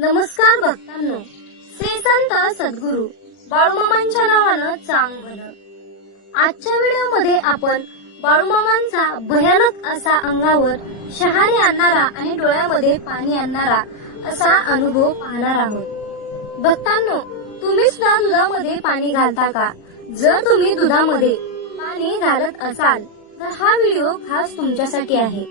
नमस्कार भक्तांनो. श्री संत सद्गुरू बाळूमामांच्या नावानं चांग भलं आजच्या व्हिडिओमध्ये आपण बाळूमामांचा भयानक असा अंगावर शहारे आणणारा आणि डोळ्यामध्ये पाणी आणणारा असा अनुभव पाहणार आहोत. भक्तांनो तुम्ही सुद्धा दुधामध्ये पाणी घालता का? जर तुम्ही दुधामध्ये पाणी घालत असाल तर हा व्हिडिओ खास तुमच्यासाठी आहे.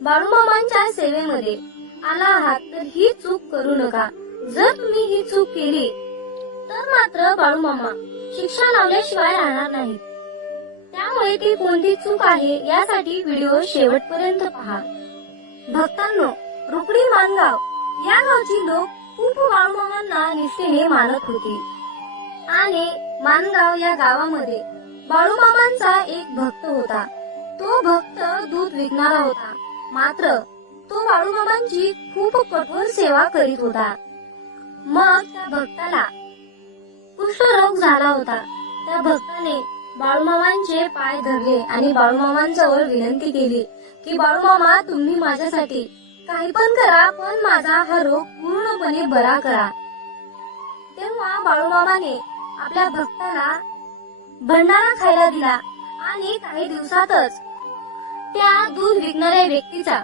बाळूमामांच्या सेवेमध्ये आला आहात तर ही चूक करू नका. जर तुम्ही ही चूक केली तर मात्र बाळूमामा शिक्षा लावल्याशिवाय राहणार नाही. त्यामुळे ती कोणती चूक आहे यासाठी व्हिडिओ शेवटपर्यंत पहा. भक्तांनो रुकडी मानगाव या गावची लोक खूप बाळूमामांना निष्ठेने मानत होती. आणि मानगाव या गावामध्ये बाळूमामांचा एक भक्त होता. तो भक्त दूध विकणारा होता. मात्र तो बाळूमामांची खूप कठोर सेवा करीत होता. मग त्या भक्ताला कुष्ठरोग झाला होता. त्या भक्ताने बाळूमामांचे पाय धरले आणि बाळूमामांजवळ विनंती केली की बाळूमामा तुम्ही माझ्यासाठी काही पण करा पण माझा हा रोग पूर्णपणे बरा करा. तेव्हा बाळूमामाने आपल्या भक्ताला भंडारा खायला दिला आणि काही दिवसातच त्या दूध विकणाऱ्या व्यक्तीचा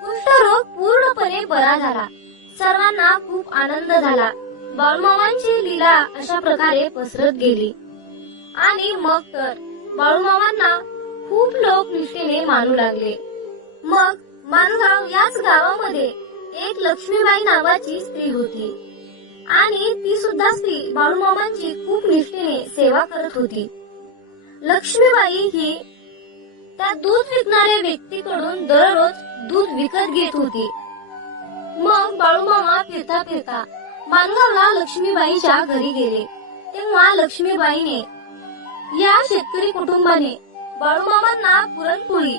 कुष्ठरोग पूर्णपणे बरा झाला? सर्वांना खूप आनंद झाला. बाळूमामांची लीला अशा प्रकारे पसरत गेली. आणि मग तर बाळूमामांना खूप लोक निष्ठेने मानू लागले. मग मानगाव याच गावामध्ये एक लक्ष्मीबाई नावाची स्त्री होती. आणि ती सुद्धा स्त्री बाळूमामांची खूप निष्ठेने सेवा करत होती. लक्ष्मीबाई ही त्या दूध विकणाऱ्या व्यक्तीकडून दररोज दूध विकत घेत होती. मग बाळूमामा फिरता फिरता मानगावला लक्ष्मीबाईच्या घरी गेले. तेव्हा लक्ष्मीबाईने या शेतकरी कुटुंबाने बाळूमामांना पुरणपोळी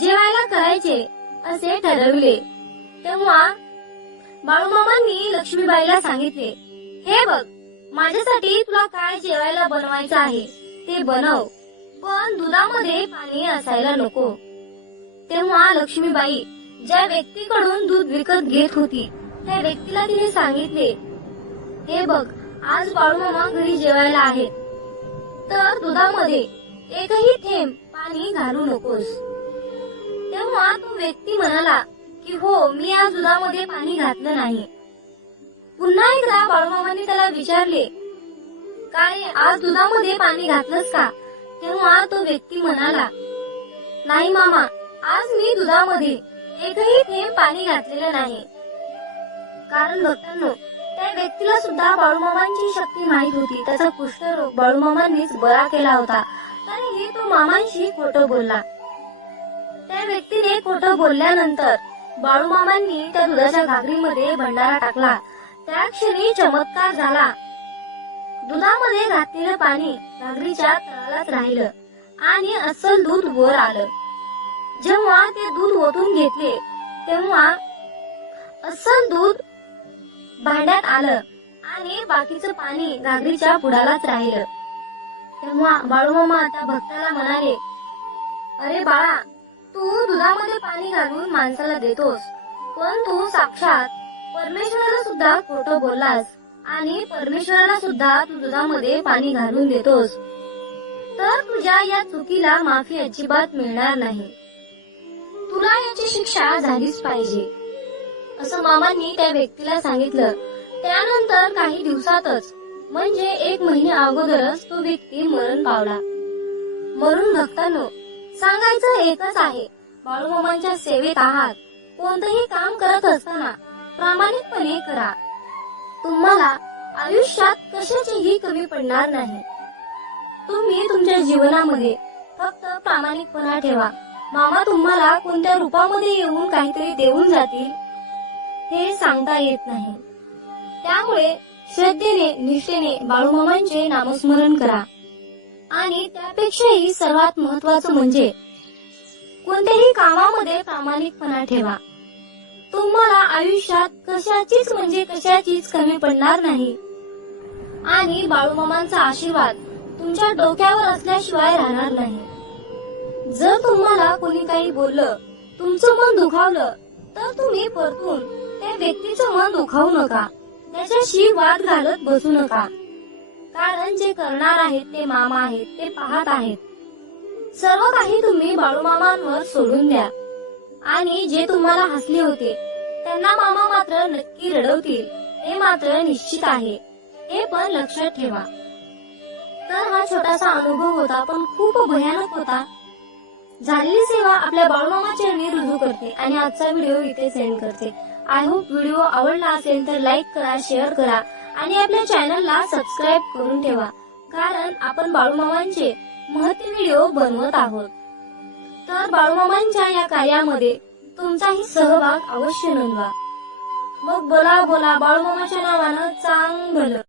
जेवायला करायचे असे ठरविले. तेव्हा बाळूमामांनी लक्ष्मीबाईला सांगितले हे बघ माझ्यासाठी तुला काय जेवायला बनवायचं आहे ते बनव. पण दुधामध्ये पाणी असायला नको. तेव्हा लक्ष्मीबाई ज्या व्यक्तीकडून दूध विकत घेत होती त्या व्यक्तीला तिने सांगितले हे बघ आज बाळूमामा घरी जेवायला आहेत. तर दुधामध्ये एकही थेंब पाणी घालू नकोस. तेव्हा तो व्यक्ती म्हणाला की हो मी आज दुधामध्ये पाणी घातलं नाही. पुन्हा एकदा बाळूमामांनी त्याला विचारले काय आज दुधामध्ये पाणी घातलंस का? तेव्हा तो व्यक्ती म्हणाला नाही मामा आज मी दुधामध्ये एकही थेंब पाणी घातलेलं नाही. कारण भक्तांनो त्या व्यक्तीला सुद्धा बाळूमामांची शक्ती माहीत होती. त्याचा कुष्ठरोग बाळूमामांनीच बरा केला होता. तरीही तो मामांशी खोटं बोलला. त्या व्यक्तीने खोटं बोलल्यानंतर बाळूमामांनी त्या दुधाच्या घागरीमध्ये भंडारा टाकला. त्या क्षणी चमत्कार झाला. दुधामध्ये घातलेलं पाणी घागरीच्या तळालाच राहिलं आणि अस्सल दूध वर आलं. जेव्हा ते दूध ओतून घेतले तेव्हा अस्सल दूध भांड्यात आलं आणि बाकीचं पाणी घागरीच्या बुडालाच राहिलं. तेव्हा बाळूमामा त्या भक्ताला म्हणाले अरे बाळा तू दुधामध्ये पाणी घालून माणसाला देतोस पण तू साक्षात परमेश्वराला सुद्धा खोटं बोललास. आणि परमेश्वराला सुद्धा तू दुधामध्ये पाणी घालून देतोस. तर तुझ्या या चुकीला माफी अजिबात मिळणार नाही. तुला याची शिक्षा झालीच पाहिजे. असं मामांनी त्या व्यक्तीला सांगितलं. त्यानंतर काही दिवसातच म्हणजे एक महिन्या अगोदरच तो व्यक्ती मरण पावला. मरून भक्तांनो सांगायचं एकच आहे बाळूमामांच्या सेवेत आहात. कोणतंही काम करत असताना प्रामाणिकपणे करा. तुम्हाला आयुष्यात कशाचीही कमी पडणार नाही. तुम्ही तुमच्या जीवनामध्ये फक्त प्रामाणिकपणा ठेवा. मामा तुम्हाला कोणत्या रूपामध्ये येऊन काहीतरी देऊन जातील हे सांगता येत नाही. त्यामुळे श्रद्धेने निष्ठेने बाळूमामांचे नामस्मरण करा. आणि त्यापेक्षाही सर्वात महत्वाचं म्हणजे कोणत्याही कामामध्ये प्रामाणिकपणा ठेवा. आयुष्यात कशाचीच म्हणजे कशाचीच कमी पडणार नाही. आणि बाळूमामांचा आशीर्वाद तुमच्या डोक्यावर असल्याशिवाय राहणार नाही. जर तुम्हाला कोणी काही बोललं तुमचं मन दुखावलं तर तुम्ही परतून त्या व्यक्तीचं मन दुखावू नका. त्याच्याशी वाद घालत बसू नका. कारण जे करणार आहेत ते मामा आहेत ते पाहत आहेत. सर्व काही तुम्ही बाळूमामांवर सोडून द्या. आणि जे तुम्हाला हसले होते त्यांना मामा मात्र नक्की रडवतील हे मात्र निश्चित आहे. हे पण लक्षात ठेवा. तर हा छोटासा अनुभव होता पण खूप भयानक होता. झालेली सेवा आपल्या बाळूमामा चरणी रुजू करते आणि आजचा व्हिडिओ इथे सेंड करते. आय होप व्हिडिओ आवडला असेल तर लाईक करा शेअर करा आणि आपल्या चॅनलला सबस्क्राईब करून ठेवा. कारण आपण बाळूमामांचे महत्त्व व्हिडिओ बनवत आहोत. तर बाळूमामांच्या या कार्यामध्ये तुमचाही सहभाग अवश्य नोंदवा. मग बोला बोला बाळूमामाच्या नावानं चांग भलं